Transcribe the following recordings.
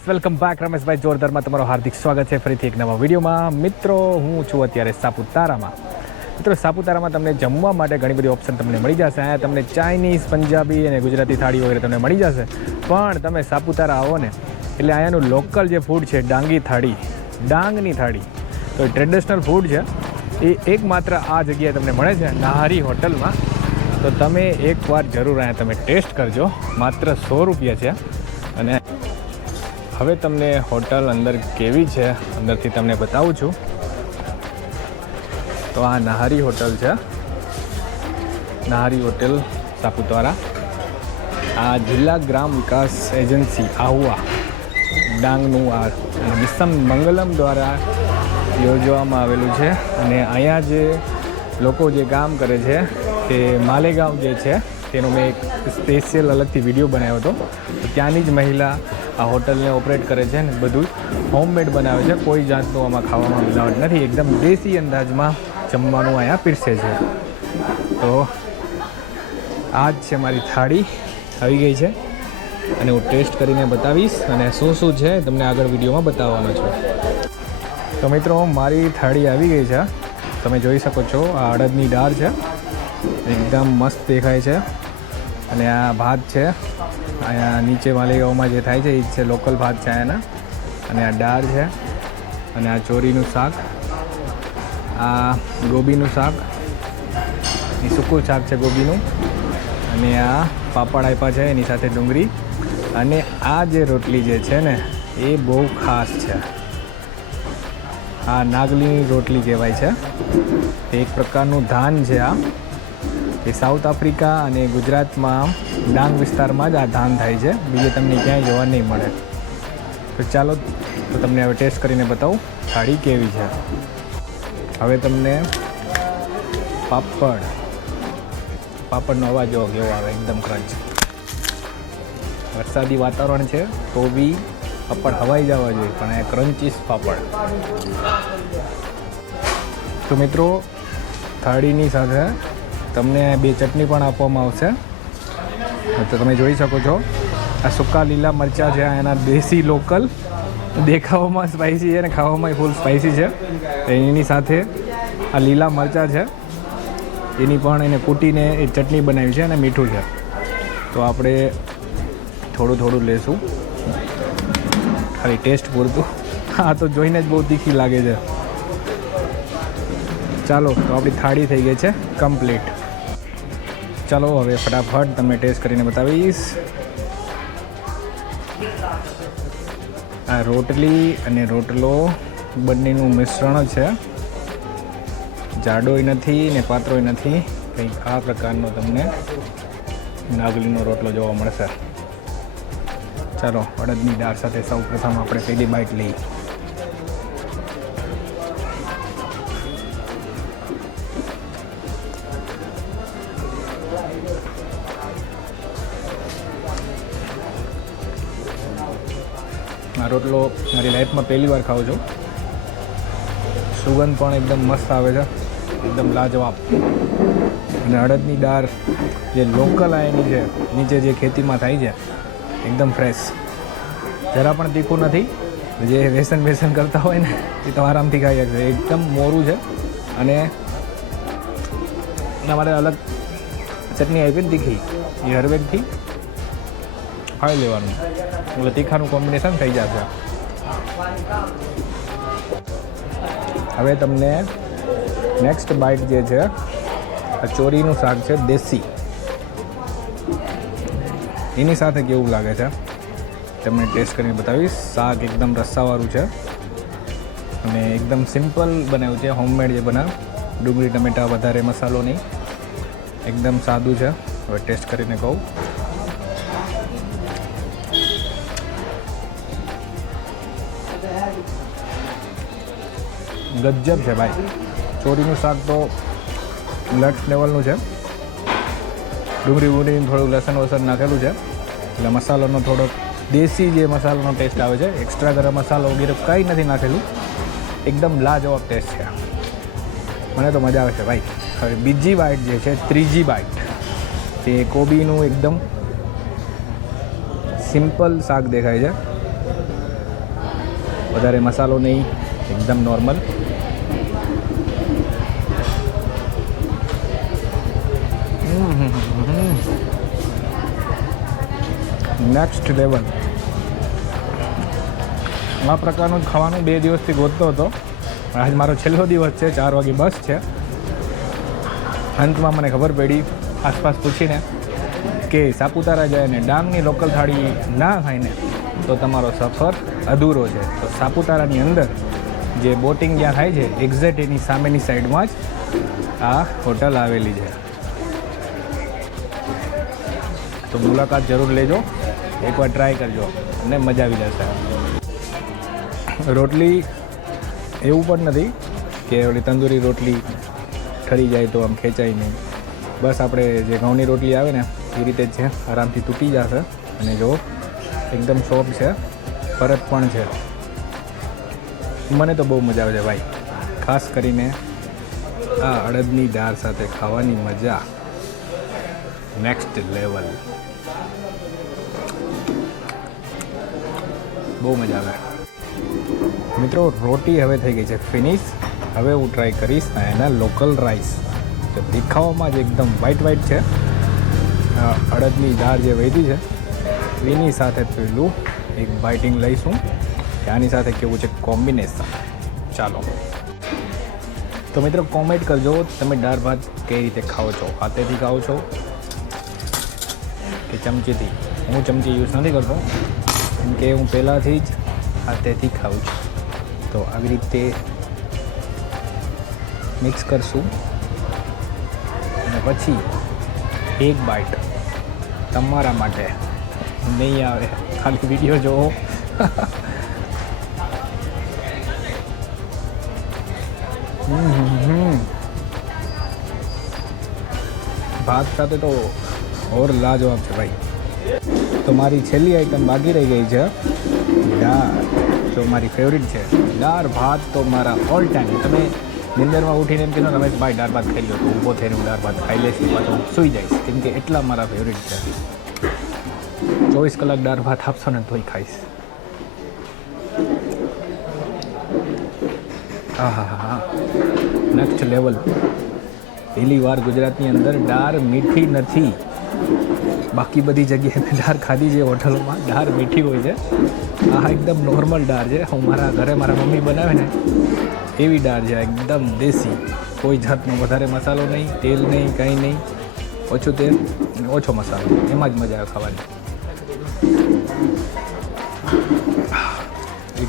Guys welcome back Rameshbhai જોરદારમાં તમારું હાર્દિક સ્વાગત છે. ફરીથી એક નવા વિડીયોમાં. મિત્રો, હું છું અત્યારે સાપુતારામાં. મિત્રો, સાપુતારામાં તમને જમવા માટે ઘણી બધી ઓપ્શન તમને મળી જશે. અહીંયા તમને ચાઇનીઝ પંજાબી અને ગુજરાતી થાળી વગેરે તમને મળી જશે. પણ તમે સાપુતારા આવો ને, એટલે અહીંયાનું લોકલ જે ફૂડ છે, ડાંગી થાળી, ડાંગની થાળી, તો ટ્રેડિશનલ ફૂડ છે. એ એકમાત્ર આ જગ્યાએ તમને મળે છે, નાહારી હોટલમાં. તો તમે એકવાર જરૂર અહીંયા તમે ટેસ્ટ કરજો. માત્ર સો રૂપિયા છે. અને હવે તમને હોટલ અંદર કેવી છે અંદરથી તમને બતાવું છું. તો આ નહારી હોટલ છે. નહારી હોટેલ સાપુતારા. આ જિલ્લા ગ્રામ વિકાસ એજન્સી આહુઆ, ડાંગનું આ મિશન મંગલમ દ્વારા યોજવામાં આવેલું છે. અને અહીંયા જે લોકો જે કામ કરે છે તે માલેગાંવ જે છે, તેનો મેં એક સ્પેશિયલ અલગથી વીડિયો બનાવ્યો હતો. ત્યાંની જ મહિલા આ હોટલને ઓપરેટ કરે છે ને બધું હોમમેડ બનાવે છે. કોઈ જાતનું આમાં ખાવામાં મિલાવટ નથી. એકદમ દેશી અંદાજમાં જમવાનું અહીંયા પીરસે છે. તો આ જ છે મારી થાળી. આવી ગઈ છે. અને હું ટેસ્ટ કરીને બતાવીશ અને શું શું છે તમને આગળ વિડીયોમાં બતાવવાનો છું. તો મિત્રો, મારી થાળી આવી ગઈ છે. તમે જોઈ શકો છો, આ અડદની દાળ છે. એકદમ મસ્ત દેખાય છે. અને આ ભાત છે. અહીંયા નીચે માલેગાંવમાં જે થાય છે એ છે લોકલ ભાત છે અહીંયાના અને આ દાળ છે, અને આ ચોરીનું શાક, આ ગોબીનું શાક એ સૂકું શાક છે ગોબીનું, અને આ પાપડ આપ્યા છે, એની સાથે ડુંગળી. અને આ જે રોટલી જે છે ને, એ બહુ ખાસ છે. આ નાગલીની રોટલી કહેવાય છે. એક પ્રકારનું ધાન છે આ. એ સાઉથ આફ્રિકા અને ગુજરાતમાં ડાંગ વિસ્તારમાં જ આ ધાન થાય છે. બીજે તમને ક્યાંય જોવા નહીં મળે. તો ચાલો, તો તમને હવે ટેસ્ટ કરીને બતાવું, થાળી કેવી છે. હવે તમને પાપડ. પાપડનો અવાજ કેવો આવે, એકદમ ક્રંચ વરસાદી વાતાવરણ છે, તો બી પાપડ હવાઈ જવા જોઈએ, પણ એ ક્રંચીસ પાપડ. તો મિત્રો, થાળીની સાથે તમને બે ચટણી પણ આપવામાં આવશે. તો તમે જોઈ શકો છો. આ સૂકા લીલા મરચાં છે એના દેશી લોકલ. દેખાવામાં સ્પાઇસી છે અને ખાવામાં ફૂલ સ્પાઇસી છે. એની સાથે આ લીલા મરચાં છે. એની પણ એને કૂટીને એ ચટણી બનાવી છે અને મીઠું છે. તો આપણે થોડું થોડું લેશું. ખાલી ટેસ્ટ પૂરતું. હા, તો જોઈને જ બહુ તીખી લાગે છે. ચાલો, તો આપણી થાળી થઈ ગઈ છે કમ્પ્લીટ ચાલો, હવે ફટાફટ તમને ટેસ્ટ કરીને બતાવીશ. આ રોટલી અને રોટલો બંનેનું મિશ્રણ છે. જાડોય નથી ને પાતળોય નથી. કંઈક આ પ્રકારનો તમને નાગલીનો રોટલો જોવા મળશે. ચાલો, અડદની દાળ સાથે સૌ પ્રથમ આપણે પહેલી બાઇટ લઈએ. રોટલો મારી લાઈફમાં પહેલી વાર ખાઉં છું. સુગંધ પણ એકદમ મસ્ત આવે છે. એકદમ લાજવાબ. અને અડદની દાળ જે લોકલ આયની છે, નીચે જે ખેતીમાં થાય છે, એકદમ ફ્રેશ જરા પણ તીખું નથી. જે વ્યસન વ્યસન કરતા હોય ને, એ તો આરામથી ખાઈ શકશે. એકદમ મોરું છે. અને અમારે અલગ ચટણી આપી ને તીખી. એ હરવેગથી ખાઈ લેવાનું. એટલે તીખાનું કોમ્બિનેશન થઈ જશે. હવે તમને નેક્સ્ટ બાઇટ જે છે, આ ચોરીનું શાક છે, દેશી. એની સાથે કેવું લાગે છે? તમને ટેસ્ટ કરીને બતાવીશ. શાક એકદમ રસ્સાવાળું છે. અને એકદમ સિમ્પલ બનાવ્યું છે હોમમેડ જે બનાવ. ડુંગળી, ટમેટા, વધારે મસાલો નહીં. એકદમ સાદું છે. હવે ટેસ્ટ કરીને કહું. ગજબ છે ભાઈ. ચોરીનું શાક તો લટ લેવલનું છે. ડુંગળી બુંગળીને થોડું લસણ વસણ નાખેલું છે. એટલે મસાલાનો થોડોક દેશી જે મસાલાનો ટેસ્ટ આવે છે એક્સ્ટ્રા ગરમ મસાલો વગેરે કંઈ નથી નાખેલું. એકદમ લાજવાબ ટેસ્ટ છે મને તો મજા આવે છે ભાઈ. હવે બીજી બાઇટ જે છે, ત્રીજી બાઇટ તે કોબીનું એકદમ સિમ્પલ શાક દેખાય છે. વધારે મસાલો નહીં, એકદમ નોર્મલ નેક્સ્ટ લેવલ આ પ્રકારનું ખાવાનું બે દિવસથી ગોતતો હતો. આજ મારો છેલ્લો દિવસ છે, ચાર વાગે બસ છે. અંતમાં મને ખબર પડી, આસપાસ પૂછીને કે સાપુતારા જાય ને, ડાંગની લોકલ થાળી ના ખાઈને તો તમારો સફર અધૂરો છે. તો સાપુતારાની અંદર જે બોટિંગ જ્યાં થાય છે એક્ઝેક્ટ એની સામેની સાઈડમાં જ આ હોટલ આવેલી છે. તો મુલાકાત જરૂર લેજો. એકવાર ટ્રાય કરજો અને મજા આવી જશે. રોટલી એવું પણ નથી કે ઓલી તંદૂરી રોટલી ઠરી જાય તો આમ ખેંચાય નહીં. બસ આપણે જે ઘઉંની રોટલી આવે ને, એ રીતે જ છે. આરામથી તૂટી જશે. અને જો એકદમ સોફ્ટ છે પરત પણ છે. મને તો બહુ મજા આવે છે ભાઈ. ખાસ કરીને આ અડદની દાળ સાથે ખાવાની મજા નેક્સ્ટ લેવલ બહુ મજા આવે. મિત્રો, રોટી હવે થઈ ગઈ છે ફિનિશ હવે હું ટ્રાય કરીશ એના લોકલ રાઈસ જે દેખાવામાં જ એકદમ વ્હાઈટ વ્હાઈટ છે. અડદની દાળ જે વધી છે એની સાથે પેલું એક બાઇટિંગ લઈશું. ત્યાંની સાથે કેવું છે કોમ્બિનેશન ચાલો. તો મિત્રો કોમેન્ટ કરજો તમે દાળ ભાત કઈ રીતે ખાઓ છો. હાથેથી ખાઓ છો કે ચમચીથી? હું ચમચી યુઝ નથી કરતો, કેમ કે હું પહેલાંથી જ હાથેથી ખાઉં છું. તો આવી રીતે મિક્સ કરશું. અને પછી એક બાઇટ તમારા માટે. નહીં આવે ખાલી વીડિયો જોવો. ભાત સાથે તો ઓર લાજવાબ છે ભાઈ તો મારી છેલ્લી આઈટમ બાકી રહી ગઈ છે દાળ તો મારી ફેવરિટ છે દાળ ભાત તો મારા ઓલ ટાઈમ તમે નિંદરમાં ઉઠીને એમ કીધું રમેશ ભાઈ દાળ ભાત ખાઈ લો તો ઊભો થઈને દાળ ભાત ખાઈ લઈશ પાછો સૂઈ જઈશ કેમ કે એટલા મારા ફેવરિટ છે ચોવીસ કલાક દાળ ભાત આપશો ને તોય ખાઈશ. હા હા હા નેક્સ્ટ લેવલ પહેલી વાર ગુજરાતની અંદર દાળ મીઠી નથી. બાકી બધી જગ્યાએ મેં દાળ ખાધી છે હોટલોમાં. દાળ મીઠી હોય છે. આ એકદમ નોર્મલ દાળ છે. હું મારા ઘરે મારા મમ્મી બનાવે ને, એવી દાળ છે એકદમ દેશી. કોઈ જાતનો વધારે મસાલો નહીં, તેલ નહીં, કંઈ નહીં. ઓછું તેલ અને ઓછો મસાલો. એમાં જ મજા આવે ખાવાની. એક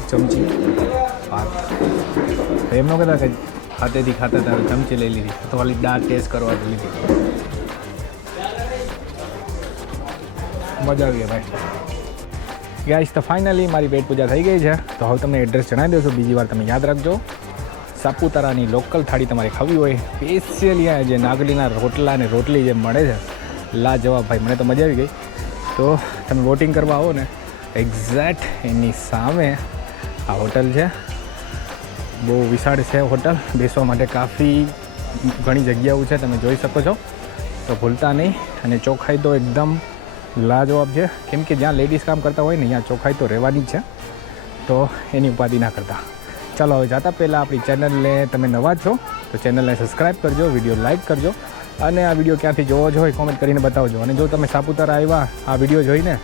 ચમચી ભાત એમ ન કહેતા કે હાથેથી ખાતા ત્યારે ચમચી લઈ લીધી તો ખાલી દાળ ટેસ્ટ કરવા લીધી મજા આવી ભાઈ ગાઈસ તો ફાઇનલી મારી પેટ પૂજા થઈ ગઈ છે તો હવે તમને એડ્રેસ જણાવી છું બીજી વાર તમે યાદ રાખજો સાપુતારાની લોકલ થાળી તમારે ખાવી હોય સ્પેશિયલી જે નાગલીના રોટલા અને રોટલી જે મળે છે લાજવાબ ભાઈ મને તો મજા આવી ગઈ તો તમે વોટિંગ કરવા આવો ને એક્ઝેક્ટ એની સામે આ હોટલ છે. બહુ વિશાળ છે હોટલ બેસવા માટે કાફી ઘણી જગ્યાઓ છે, તમે જોઈ શકો છો. તો ભૂલતા નહીં અને ચોખ્ખાઈ તો એકદમ લાજવાબ છે. કેમ કે જ્યાં લેડીઝ કામ કરતા હોય ને, ત્યાં ચોખ્ખાઈ તો રહેવાની જ છે. તો એની ઉપાધિ ના કરતા. ચાલો, હવે જાતા પહેલાં આપણી ચેનલને તમે નવા છો, તો ચેનલને સબસ્ક્રાઈબ કરજો વીડિયો લાઇક કરજો. અને આ વીડિયો ક્યાંથી જોવો છો હોય કોમેન્ટ કરીને બતાવજો. અને જો તમે સાપુતારા આવ્યા, આ વીડિયો જોઈને,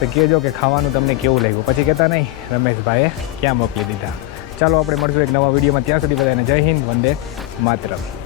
તો કહેજો કે ખાવાનું તમને કેવું લાગ્યું. પછી કહેતા નહીં, રમેશભાઈએ ક્યાં મોકલી દીધા? ચાલો આપણે મળશું એક નવા વિડીયોમાં. ત્યાં સુધી બધાને જય હિન્દ, વંદે માતરમ.